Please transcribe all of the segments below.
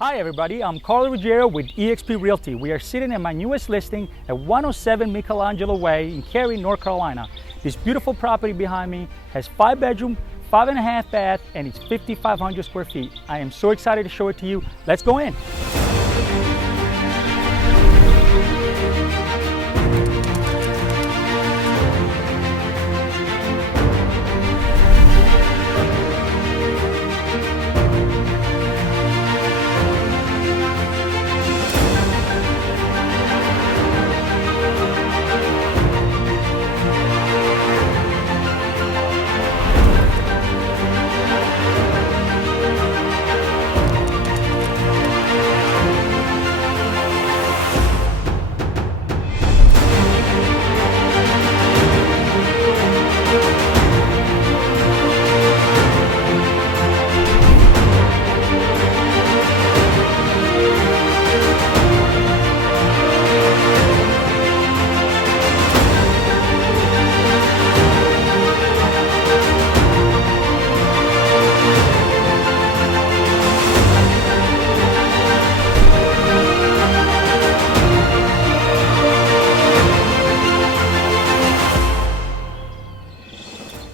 Hi everybody, I'm Carlo Ruggiero with eXp Realty. We are sitting at my newest listing at 107 Michelangelo Way in Cary, North Carolina. This beautiful property behind me has 5 bedroom, 5.5 bath, and it's 5,500 square feet. I am so excited to show it to you. Let's go in.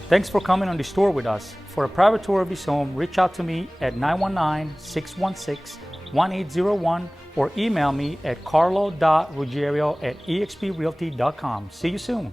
Thanks for coming on this tour with us. For a private tour of this home, reach out to me at 919-616-1801 or email me at carlo.ruggiero@exprealty.com. See you soon.